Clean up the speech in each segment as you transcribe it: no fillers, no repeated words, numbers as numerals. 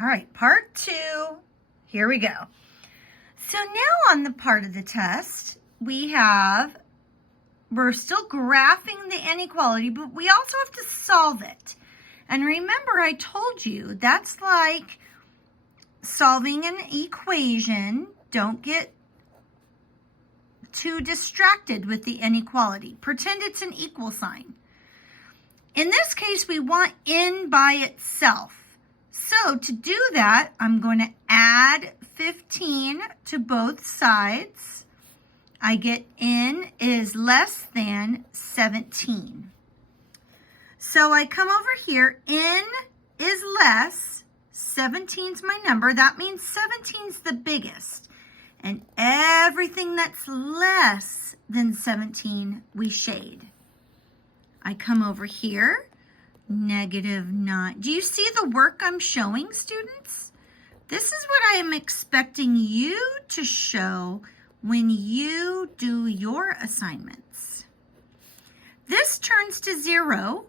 All right, part 2. Here we go. So now on the part of the test, we're still graphing the inequality, but we also have to solve it. And remember, I told you that's like solving an equation. Don't get too distracted with the inequality. Pretend it's an equal sign. In this case, we want n by itself. So to do that, I'm going to add 15 to both sides. I get n is less than 17. So I come over here, n is less, 17's my number. That means 17's the biggest. And everything that's less than 17, we shade. I come over here, -9. Do you see the work I'm showing, students? This is what I am expecting you to show when you do your assignments. This turns to 0,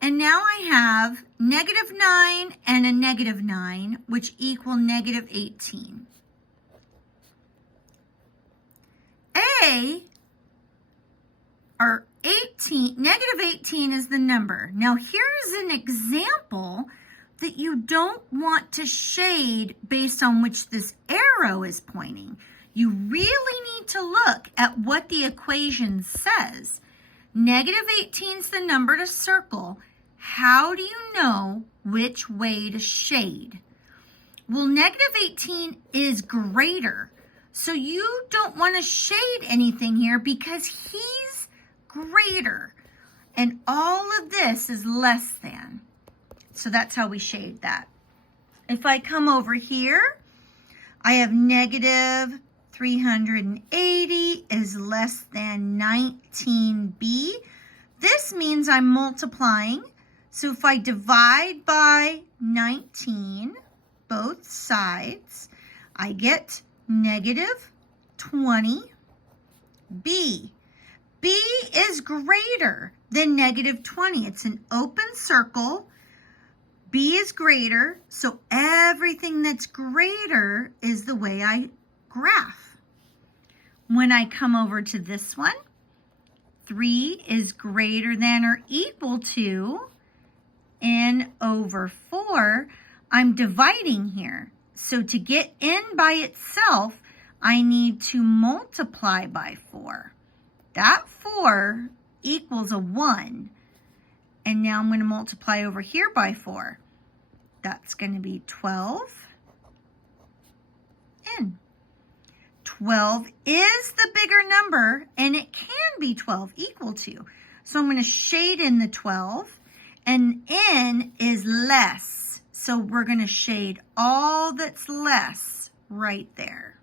and now I have -9 and a -9, which equal -18. -18 is the number. Now here's an example that you don't want to shade based on which this arrow is pointing. You really need to look at what the equation says. -18 is the number to circle. How do you know which way to shade? Well, -18 is greater. So you don't want to shade anything here because he's greater. And all of this is less than. So that's how we shade that. If I come over here, I have -380 is less than 19b. This means I'm multiplying. So if I divide by 19, both sides, I get -20b. B is greater than -20. It's an open circle. B is greater, so everything that's greater is the way I graph. When I come over to this one, 3 is greater than or equal to n over 4. I'm dividing here. So to get n by itself, I need to multiply by 4. That 4 equals a 1. And now I'm going to multiply over here by 4. That's going to be 12n. 12 is the bigger number, and it can be 12 equal to. So I'm going to shade in the 12, and n is less. So we're going to shade all that's less right there.